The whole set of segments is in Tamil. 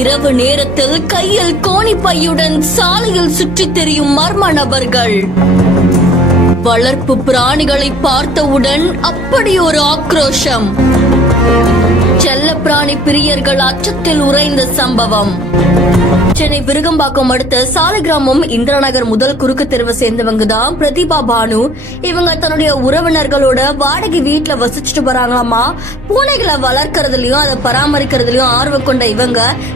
இரவு நேரத்தில் கையில் கோணிப்பையுடன் சாலையில் சுற்றித் திரியும் மர்ம நபர்கள். வளர்ப்பு பிராணிகளை பார்த்தவுடன் அப்படி ஒரு ஆக்ரோஷம். செல்லப்பிராணி பிரியர்கள் அச்சத்தில் உறைந்த சம்பவம். சென்னை விருகம்பாக்கம் அடுத்த சாலிகிராமம் இந்திரா நகர் முதல் குறுக்கு தெருவை சேர்ந்தவங்க தான் பிரதீபா பானு. இவங்க தன்னுடைய உறவினர்களோட வாடகை வீட்டுல வசிச்சுட்டு வராங்களாமா. பூனைகளை வளர்க்கறதுலயும் அதை பராமரிக்கிறதுலயும் ஆர்வம் கொண்ட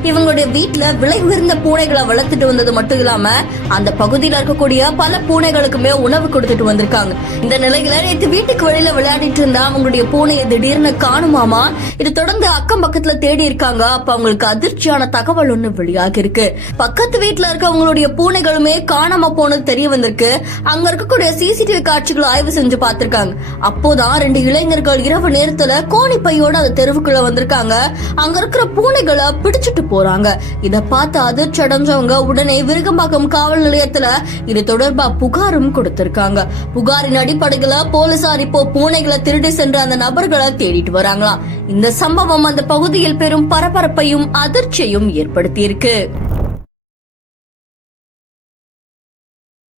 இவங்களுடைய வீட்டுல விலை உயர்ந்த பூனைகளை வளர்த்துட்டு வந்தது மட்டும் இல்லாம அந்த பகுதியில இருக்கக்கூடிய பல பூனைகளுக்குமே உணவு கொடுத்துட்டு வந்திருக்காங்க. இந்த நிலையில நேற்று வீட்டுக்கு வெளியில விளையாடிட்டு இருந்தா அவங்களுடைய பூனையை திடீர்னு காணுமாமா. இது தொடர்ந்து அக்கம் பக்கத்துல தேடி இருக்காங்க. அப்ப அவங்களுக்கு அதிர்ச்சியான தகவல் ஒண்ணு வெளியாகி இருக்கு. பக்கத்து வீட்டுல இருக்கவங்களுடைய பூனைகளுமே காணாம போனது தெரிய வந்திருக்கு. அங்க இருக்கக்கூடிய சிசிடிவி காட்சிகளை ஆய்வு செஞ்சு பார்த்திருக்காங்க. அப்போதான் 2 இளைஞர்கள் இரவு நேரத்துல கோணி பையோட அந்த தெருவுக்குள்ள வந்திருக்காங்க. அங்க இருக்கிற பூனைகளை பிடிச்சிட்டு போறாங்க. இத பார்த்து அதிர்ச்சி அடைஞ்சவங்க உடனே விருகம்பாக்கம் காவல் நிலையத்துல இது தொடர்பா புகாரும் கொடுத்திருக்காங்க. புகாரின் அடிப்படையில போலீசார் இப்போ பூனைகளை திருடி சென்ற அந்த நபர்களை தேடிட்டு வராங்களாம். இந்த சம்பவம் அந்த பகுதியில் பெரும் பரபரப்பையும் அதிர்ச்சியையும் ஏற்படுத்தியிருக்கு.